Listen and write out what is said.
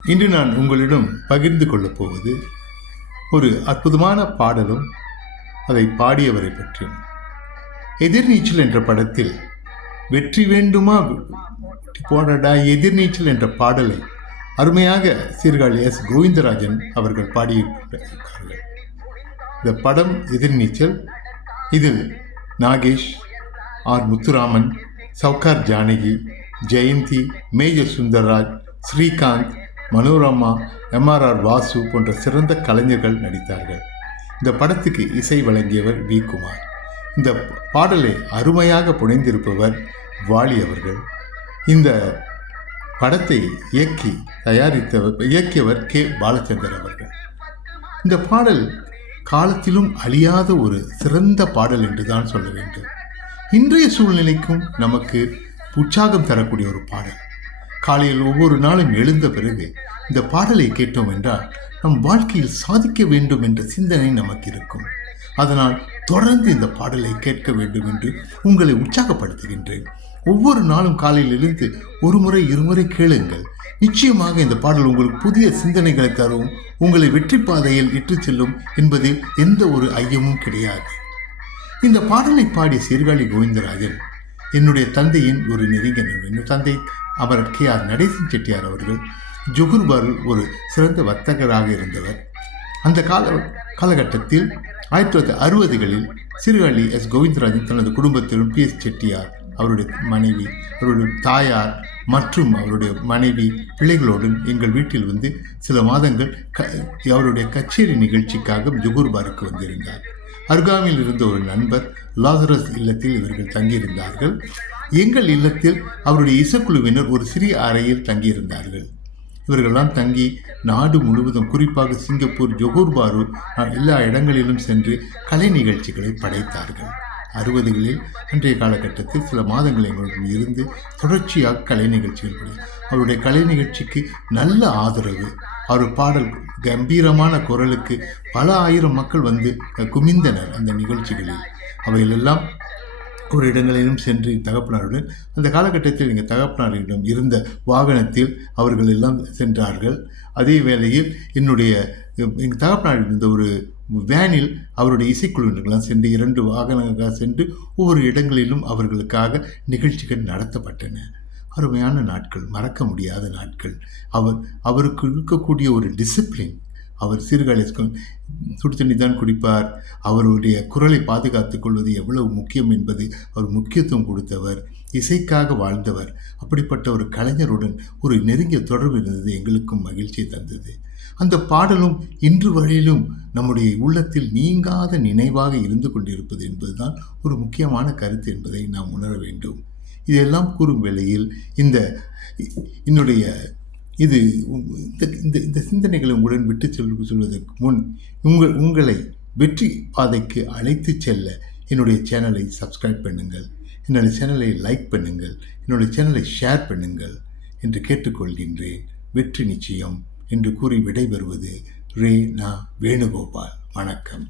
இன்று நான் உங்களிடம் பகிர்ந்து கொள்ளப் போவது ஒரு அற்புதமான பாடலும் அதை பாடியவரை பற்றியும். எதிர்நீச்சல் என்ற படத்தில் வெற்றி வேண்டுமா போடடா எதிர்நீச்சல் என்ற பாடலை அருமையாக சீர்காழி எஸ் கோவிந்தராஜன் அவர்கள் பாடியிருக்கிறார்கள். இந்த படம் எதிர்நீச்சல். இதில் Nagesh, R Muthuraman, Sowcar Janaki, Jayanthi, Major Sundarrajan, Srikanth, Manorama, MRR Vasu போன்ற சிறந்த கலைஞர்கள் நடித்தார்கள். இந்த படத்துக்கு இசை வழங்கியவர் வி குமார். இந்த பாடலை அருமையாக புனைந்திருப்பவர் வாலி அவர்கள். இந்த படத்தை இயக்கியவர் கே பாலச்சந்தர் அவர்கள். இந்த பாடல் காலத்திலும் அழியாத ஒரு சிறந்த பாடல் என்றுதான் சொல்ல வேண்டும். இன்றைய சூழ்நிலைக்கும் நமக்கு உற்சாகம் தரக்கூடிய ஒரு பாடல். காலையில் ஒவ்வொரு நாளும் எழுந்த பிறகு இந்த பாடலை கேட்டோம் என்றால் நம் வாழ்க்கையில் சாதிக்க வேண்டும் என்ற சிந்தனை நமக்கு இருக்கும். அதனால் தொடர்ந்து இந்த பாடலை கேட்க வேண்டும் என்று உங்களை உற்சாகப்படுத்துகின்றேன். ஒவ்வொரு நாளும் காலையில் எழுந்து ஒரு முறை இருமுறை கேளுங்கள். நிச்சயமாக இந்த பாடல் உங்களுக்கு புதிய சிந்தனைகளை தரும், உங்களை வெற்றி பாதையில் இட்டு செல்லும் என்பதில் எந்த ஒரு ஐயமும் கிடையாது. இந்த பாடலை பாடிய சீர்காழி கோவிந்தராஜன் என்னுடைய தந்தையின் ஒரு நெருங்கிய நண்பர். தந்தை அவர் கே ஆர் நடேசன் செட்டியார் அவர்கள் ஜொகூர்பாரில் ஒரு சிறந்த வர்த்தகராக இருந்தவர். அந்த காலகட்டத்தில் 1960களில் சீர்காழி எஸ் கோவிந்தராஜன் தனது குடும்பத்திலும் பி எஸ் செட்டியார், அவருடைய மனைவி, அவருடைய தாயார் மற்றும் அவருடைய மனைவி பிள்ளைகளுடன் எங்கள் வீட்டில் வந்து சில மாதங்கள் அவருடைய கச்சேரி நிகழ்ச்சிக்காக ஜொகூர்பாருக்கு வந்திருந்தார். அருகாமையில் இருந்த ஒரு நண்பர் லாசரஸ் இல்லத்தில் இவர்கள் தங்கியிருந்தார்கள். எங்கள் இல்லத்தில் அவருடைய இசைக்குழுவினர் ஒரு சிறிய அறையில் தங்கியிருந்தார்கள். இவர்களெல்லாம் தங்கி நாடு முழுவதும், குறிப்பாக சிங்கப்பூர், ஜொகூர்பாரு எல்லா இடங்களிலும் சென்று கலை நிகழ்ச்சிகளை படைத்தார்கள். 60களில் அன்றைய காலகட்டத்தில் சில மாதங்கள் எங்களுடன் இருந்து தொடர்ச்சியாக கலை நிகழ்ச்சிகள் அவருடைய கலை நிகழ்ச்சிக்கு நல்ல ஆதரவு. அவர் பாடல் கம்பீரமான குரலுக்கு பல ஆயிரம் மக்கள் வந்து குமிந்தனர் அந்த நிகழ்ச்சிகளில். அவைகளெல்லாம் ஒரு இடங்களிலும் சென்று தகப்பனாருடன், அந்த காலகட்டத்தில் எங்கள் தகப்பனாரிடம் இருந்த வாகனத்தில் அவர்கள் எல்லாம் சென்றார்கள். அதே வேளையில் எங்கள் தகப்பனார் இருந்த ஒரு வேனில் அவருடைய இசைக்குழுவினர்களெல்லாம் சென்று 2 வாகனங்களாக சென்று ஒவ்வொரு இடங்களிலும் அவர்களுக்காக நிகழ்ச்சிகள் நடத்தப்பட்டன. அருமையான நாட்கள், மறக்க முடியாத நாட்கள். அவருக்கு இருக்கக்கூடிய ஒரு டிசிப்ளின். அவர் சீர்காழி சுடு தண்ணி தான் குடிப்பார். அவருடைய குரலை பாதுகாத்துக் கொள்வது எவ்வளவு முக்கியம் என்பது அவர் முக்கியத்துவம் கொடுத்தவர், இசைக்காக வாழ்ந்தவர். அப்படிப்பட்ட ஒரு கலைஞருடன் ஒரு நெருங்கிய தொடர்பு இருந்தது, எங்களுக்கும் மகிழ்ச்சியை தந்தது. அந்த பாடலும் இன்று வரையிலும் நம்முடைய உள்ளத்தில் நீங்காத நினைவாக இருந்து கொண்டிருப்பது என்பதுதான் ஒரு முக்கியமான கருத்து என்பதை நாம் உணர வேண்டும். இதெல்லாம் கூறும் வேளையில் இந்த சிந்தனைகளை உங்களுடன் விட்டு சொல்வதற்கு முன் உங்களை வெற்றி பாதைக்கு அழைத்து செல்ல என்னுடைய சேனலை சப்ஸ்கிரைப் பண்ணுங்கள், என்னுடைய சேனலை லைக் பண்ணுங்கள், என்னுடைய சேனலை ஷேர் பண்ணுங்கள் என்று கேட்டுக்கொள்கின்றேன். வெற்றி நிச்சயம் என்று கூறி விடைபெறுவது ரே. நா. வேணுகோபால். வணக்கம்.